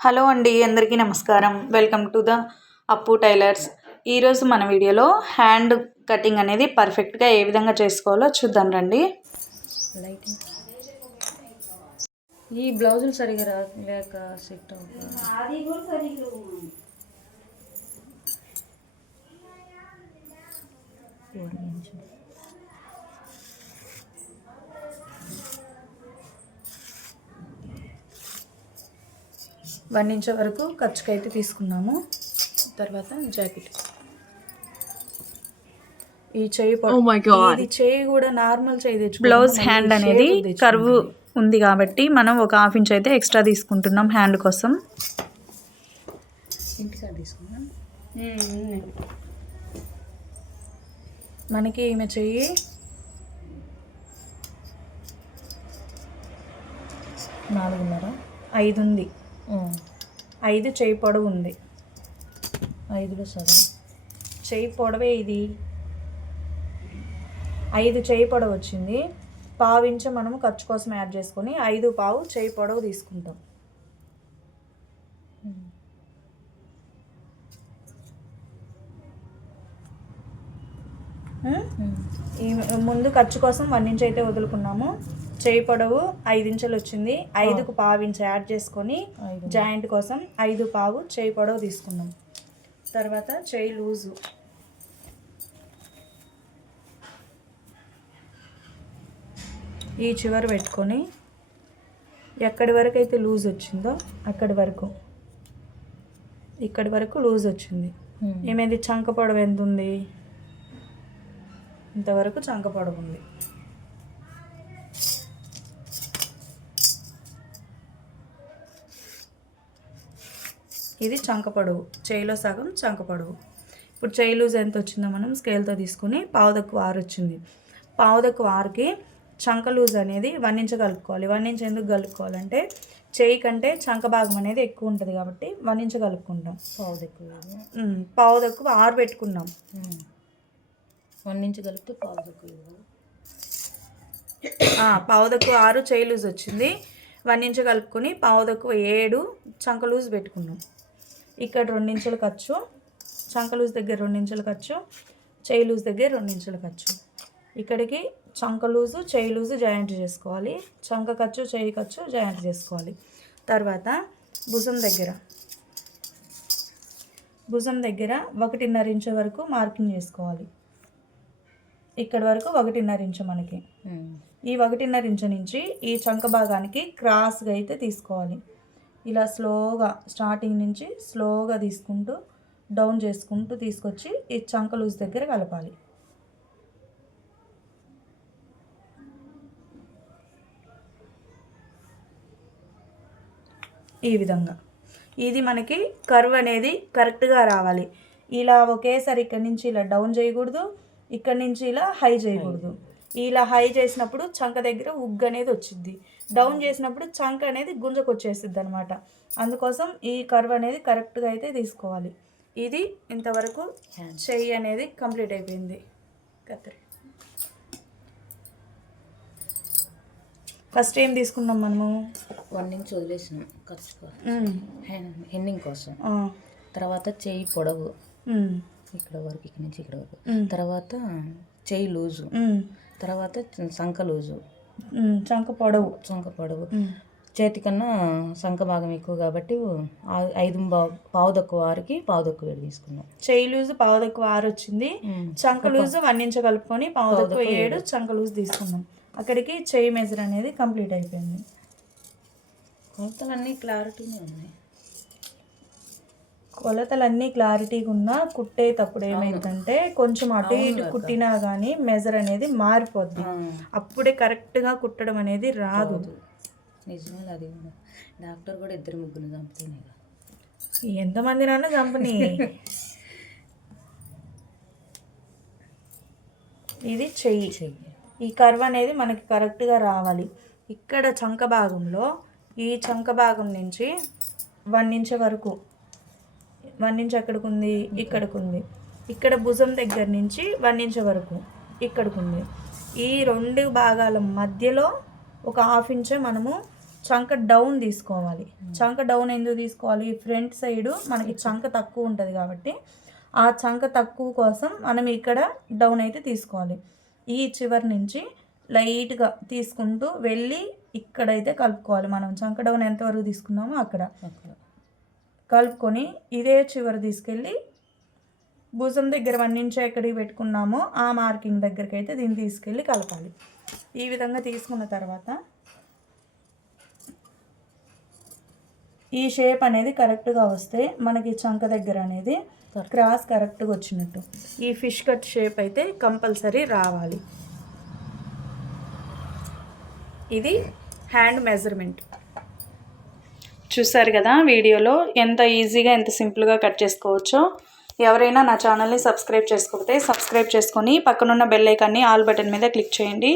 Hello అండి అందరికీ నమస్కారం. Welcome to the Appu tailors. ఈరోజు మన వీడియోలో హ్యాండ్ కటింగ్ అనేది పర్ఫెక్ట్గా ఏ విధంగా చేసుకోవాలో చూద్దాం రండి. ఈ బ్లౌజులు సరిగా రాలేక సెట్ అవుతుంది వన్ ఇంచ్ వరకు ఖర్చుకైతే తీసుకున్నాము. తర్వాత జాకెట్. ఈ చేయి పొ- ఇది చేయి కూడా నార్మల్ చేయి తెచ్చు బ్లౌజ్ హ్యాండ్ అనేది కర్వ్ ఉంది కాబట్టి మనం ఒక హాఫ్ ఇంచ్ అయితే ఎక్స్ట్రా తీసుకుంటున్నాం హ్యాండ్ కోసం. మనకి ఈమె చెయ్యి నాలుగున్నర. ఐదు ఉంది. ఐదు చేయి పొడవు ఉంది. ఐదులో సగం. చేయి పొడవే ఇది. ఐదు చేయి పొడవు వచ్చింది. పావు ఇంచు మనము ఖర్చు కోసం యాడ్ చేసుకొని ఐదు పావు చేయి పొడవు తీసుకుంటాం? ఈ ముందు ఖర్చు కోసం వన్ ఇంచ్ అయితే వదులుకున్నాము. చేయి పొడవు ఐదు ఇంచులు వచ్చింది. ఐదుకు పావు ఇంచు యాడ్ చేసుకొని. జాయింట్ కోసం ఐదు పావు చేయి పొడవు తీసుకున్నాం తర్వాత చేయి లూజు. ఈ చివర పెట్టుకొని ఎక్కడి వరకు అయితే లూజ్ వచ్చిందో అక్కడి వరకు ఇక్కడి వరకు లూజ్ వచ్చింది. ఏమైంది? చంక పొడవు ఎంత ఉంది? ఇంతవరకు చంక పొడవు ఉంది. ఇది చంక పొడవు చేయిలో సగం చంక పొడవు ఇప్పుడు చేయి లూజ్ ఎంత వచ్చిందో మనం స్కేల్తో తీసుకుని పావుదక్కు ఆరు వచ్చింది. పావుదక్కు ఆరుకి చంక లూజ్ అనేది వన్ ఇంచ్ కలుపుకోవాలి. వన్ ఇంచ్ ఎందుకు కలుపుకోవాలంటే చేయి కంటే చంక భాగం అనేది ఎక్కువ ఉంటుంది కాబట్టి వన్ ఇంచ్ కలుపుకుంటాం. పావు ఎక్కువ ఉమ్, పావుదక్కు ఆరు పెట్టుకున్నాం. వన్ ఇంచ్ కలిపితే పావు ఎక్కువ ఆ, పావుదక్కు ఆరు చేయి లూజ్ వచ్చింది. వన్ ఇంచ్ కలుపుకొని పావుదక్కు ఏడు చంక లూజ్ పెట్టుకున్నాం. ఇక్కడ రెండించులు ఖర్చు చంక లూజ్ దగ్గర రెండించులు ఖర్చు చేయి లూజ్ దగ్గర రెండించులు ఖర్చు. ఇక్కడికి చంక లూజు చేయి లూజు జాయింట్ చేసుకోవాలి. చంక ఖర్చు చేయి ఖర్చు జాయింట్ చేసుకోవాలి. తర్వాత భుజం దగ్గర. భుజం దగ్గర ఒకటిన్నర ఇంచు వరకు మార్కింగ్ చేసుకోవాలి. ఇక్కడ వరకు ఒకటిన్నర ఇంచు మనకి. ఈ ఒకటిన్నర ఇంచు నుంచి ఈ చంక భాగానికి క్రాస్గా అయితే తీసుకోవాలి. ఇలా స్లోగా స్టార్టింగ్ నుంచి స్లోగా తీసుకుంటూ డౌన్ చేసుకుంటూ తీసుకొచ్చి ఈ చంక లూజ్ దగ్గర కలపాలి. ఈ విధంగా. ఇది మనకి కర్వ్ అనేది కరెక్ట్గా రావాలి. ఇలా ఒకేసారి ఇక్కడి నుంచి ఇలా డౌన్ చేయకూడదు ఇక్కడి నుంచి ఇలా హై చేయకూడదు. ఇలా హై చేసినప్పుడు చంక దగ్గర ఉగ్గు అనేది వచ్చింది డౌన్ చేసినప్పుడు చంక అనేది గుంజకొచ్చేసిద్ది అనమాట అందుకోసం ఈ కర్వ్ అనేది కరెక్ట్గా అయితే తీసుకోవాలి. ఇది ఇంతవరకు చెయ్యి అనేది కంప్లీట్ అయిపోయింది. కత్తిరి. ఫస్ట్ ఏం తీసుకున్నాం మనము? వన్ ఇంచ్ వదిలేసినాం. ఖర్చు హెన్నింగ్ కోసం. తర్వాత చేయి పొడవు. ఇక్కడ వరకు ఇక్కడ నుంచి ఇక్కడ వరకు. తర్వాత చేయి లూజు. తర్వాత సంఖ లూజు. చంక పొడవు సంఖ పొడవు చేతి కన్నా సంఖ భాగం ఎక్కువ కాబట్టి ఐదు పావు తక్కువ ఆరుకి పావు తక్కువ వేడి తీసుకున్నాం. చేయి లూజు పావు తక్కువ ఆరు వచ్చింది. చంక లూజు వన్ ఇంచ్ కలుపుకొని పావు తక్కువ ఏడు చంక లూజ్ తీసుకున్నాం. అక్కడికి చేయి మెజర్ అనేది కంప్లీట్ అయిపోయింది. కొలతలన్నీ క్లారిటీనే ఉన్నాయి. కొలతలన్నీ క్లారిటీగా ఉన్నా కుట్టేటప్పుడు ఏమైందంటే కొంచెం అటు ఇటు కుట్టినా కానీ మెజర్ అనేది మారిపోద్ది. అప్పుడే కరెక్ట్గా కుట్టడం అనేది రాదు. నిజమే అది కూడా. డాక్టర్ కూడా ఇద్దరు ముగ్గురు చంపుతున్నాయి ఎంతమంది నాన్న కంపెనీ ఇది చెయ్యి. చెయ్యి. ఈ కర్వ్ అనేది మనకి కరెక్ట్గా రావాలి. ఇక్కడ చంక భాగంలో ఈ చంక భాగం నుంచి వన్ ఇంచ్ వరకు వన్ ఇంచ్ ఎక్కడికి ఉంది ఇక్కడికి ఉంది ఇక్కడ భుజం దగ్గర నుంచి వన్ ఇంచ్ వరకు ఇక్కడికి ఉంది ఈ రెండు భాగాల మధ్యలో ఒక హాఫ్ ఇంచ్ మనము చంక డౌన్ తీసుకోవాలి. చంక డౌన్ ఎందుకు తీసుకోవాలి? ఫ్రంట్ సైడ్ మనకి చంక తక్కువ ఉంటుంది కాబట్టి ఆ చంక తక్కువ కోసం మనం ఇక్కడ డౌన్ అయితే తీసుకోవాలి. ఈ చివరి నుంచి లైట్గా తీసుకుంటూ వెళ్ళి ఇక్కడైతే కలుపుకోవాలి మనం. చంక డౌన్ ఎంతవరకు తీసుకున్నామో అక్కడ. కలుపుకొని ఇదే చివరి తీసుకెళ్ళి భుజం దగ్గర వన్ ఇంచ్ ఎక్కడికి పెట్టుకున్నామో ఆ మార్కింగ్ దగ్గరికి అయితే దీన్ని తీసుకెళ్ళి కలపాలి. ఈ విధంగా తీసుకున్న తర్వాత ఈ షేప్ అనేది కరెక్ట్గా వస్తే మనకి చంక దగ్గర అనేది క్రాస్ కరెక్ట్గా వచ్చినట్టు. ఈ ఫిష్ కట్ షేప్ అయితే కంపల్సరీ రావాలి. ఇది హ్యాండ్ మెజర్మెంట్. చూసారు కదా వీడియోలో ఎంత ఈజీగా ఎంత సింపుల్గా కట్ చేసుకోవచ్చో. ఎవరైనా నా ఛానల్ని సబ్స్క్రైబ్ చేసుకోకపోతే సబ్స్క్రైబ్ చేసుకొని పక్కనున్న బెల్ ఐకాన్ని ఆల్ బటన్ మీద క్లిక్ చేయండి.